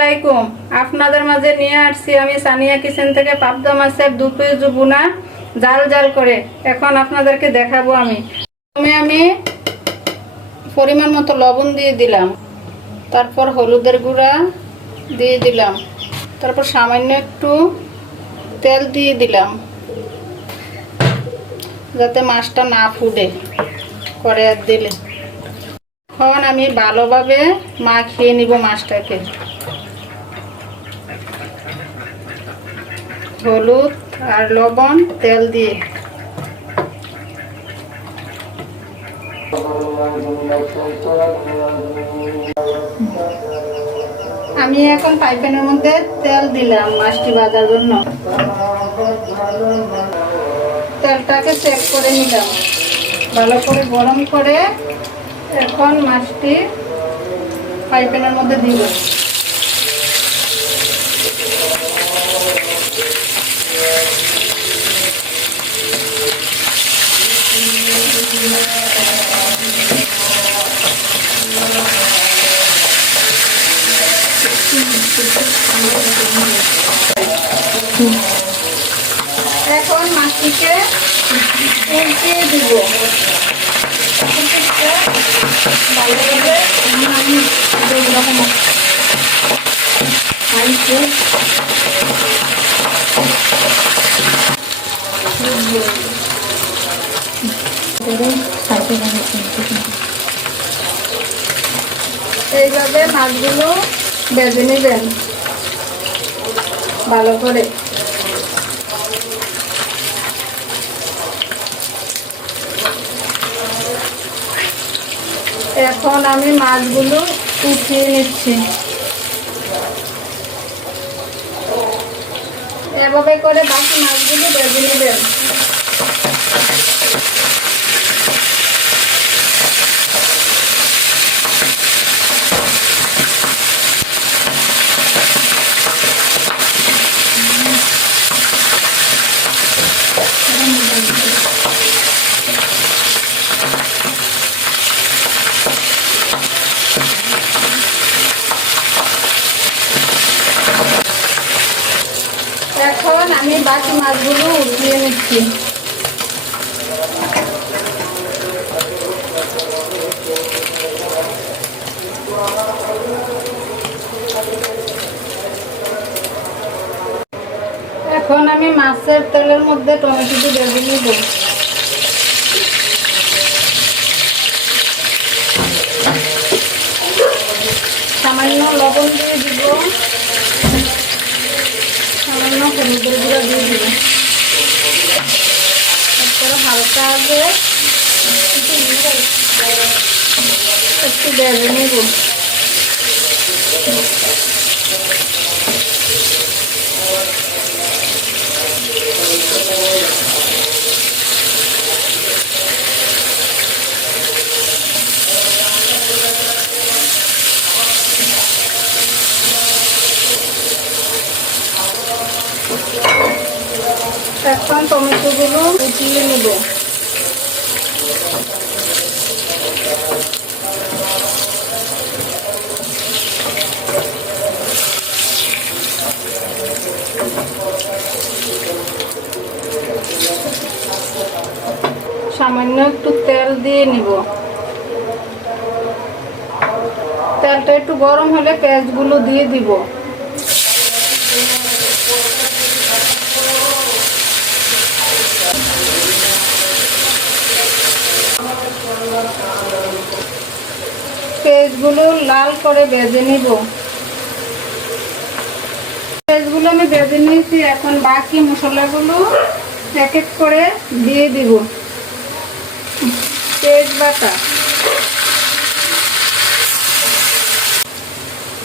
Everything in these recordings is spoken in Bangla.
আলাইকুম। আপনাদের মাঝে নিয়ে আসছি আমি সানিয়া কিচেন থেকে পাবদা মাছের 2 পিস ভুনা জাল জাল করে। এখন আপনাদেরকে দেখাবো। আমি পরিমাণ মতো লবণ দিয়ে দিলাম, তারপর হলুদের গুঁড়া দিয়ে দিলাম, তারপর সামান্য একটু তেল দিয়ে দিলাম যাতে মাছটা না ফুটে করে দিলে। এখন আমি ভালোভাবে মাখিয়ে নিব মাছটাকে। হলুদ আর লবণ তেল দিয়ে আমি এখন পাইপেনের মধ্যে তেল দিলাম মাছটি ভাজার জন্য। তেলটাকে চেক করে নিলাম, ভালো করে গরম করে এখন মাছটি পাইপেনের মধ্যে দিব। এখন মাছটিকে উল্টিয়ে দিব। ভালোভাবে এইভাবে মাছগুলো ভেজে নেবেন ভালো করে। এখন আমি মাছগুলো উঠিয়ে নিচ্ছি। এভাবে করে বাকি মাছগুলো ভেজে নেবেন। এখন আমি বাকি মাছগুলো উঠিয়ে নিচ্ছি। এখন আমি মাছের তেলের মধ্যে টমেটোটি ভেজে নিব। সামান্য লবণ দিয়ে দিব, সামান্য হলুদের গুঁড়া দিয়ে দিব, তারপরে হালকা আগে একটু ভেজে নেব। এখন টমেটোগুলো উঠিয়ে নেব। সামান্য একটু তেল দিয়ে নিব। তেলটা একটু গরম হলে পেঁয়াজগুলো দিয়ে দিব। পেঁয়াজগুলো লাল করে ভেজে নিব। পেঁয়াজগুলো আমি ভেজে নিয়েছি। এখন বাকি মশলাগুলো এক এক করে দিয়ে দিব। তেজপাতা,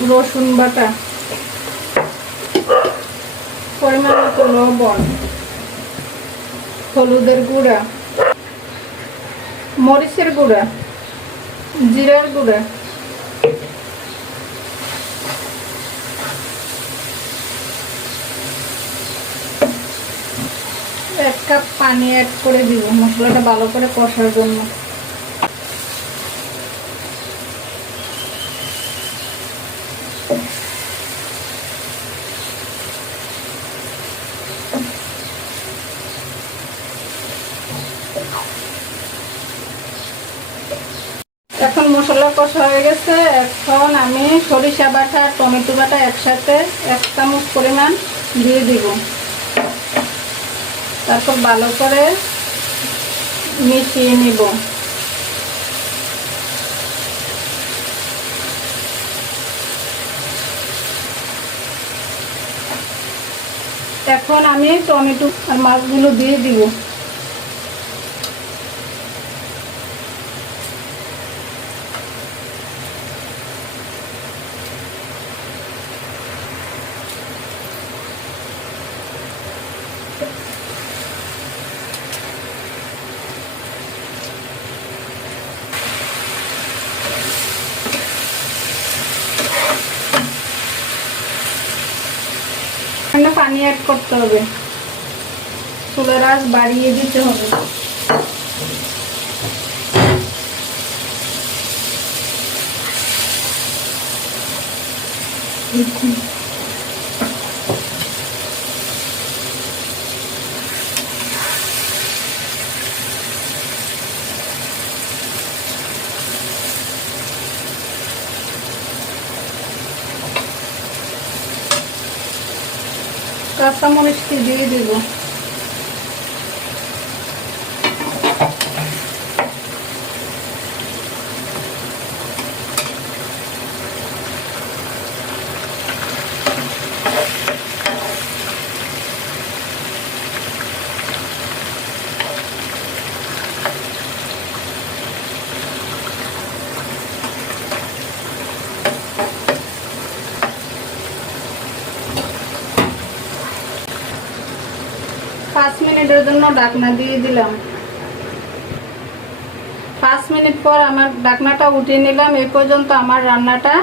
রসুন বাটা, পরিমাণ মতো লবণ, হলুদের গুঁড়া, মরিচের গুঁড়া, জিরার গুঁড়া, 1 কাপ পানি অ্যাড করে দিব মশলাটা ভালো করে কষার জন্য। মশলা কষা হয়ে গেছে। এখন আমি সরিষা বাটা আর টমেটো বাটা একসাথে 1 চামচ পরিমাণ দিয়ে দিব। তারপর ভালো করে মিশিয়ে নিব। এখন আমি টমেটো আর মাছগুলো দিয়ে দিব। পানি অ্যাড করতে হবে, চুলার আঁচ বাড়িয়ে দিতে হবে। কাঁচামরিচটি দিয়ে দিব। পাঁচ মিনিটের জন্য ঢাকনা দিয়ে দিলাম। 5 মিনিট পর আমার ঢাকনাটা উঠিয়ে নিলাম। এই পর্যন্ত আমার রান্নাটা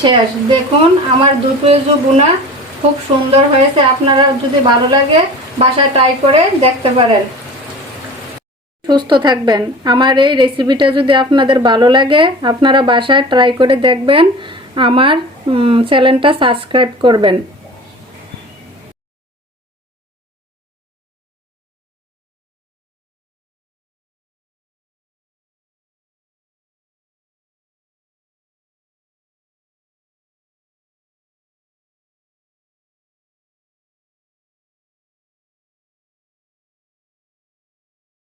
শেষ। দেখুন আমার 2 পেঁয়াজু বোনা খুব সুন্দর হয়েছে। আপনারা যদি ভালো লাগে বাসায় ট্রাই করে দেখতে পারেন। সুস্থ থাকবেন। আমার এই রেসিপিটা যদি আপনাদের ভালো লাগে আপনারা বাসায় ট্রাই করে দেখবেন। আমার চ্যানেলটা সাবস্ক্রাইব করবেন।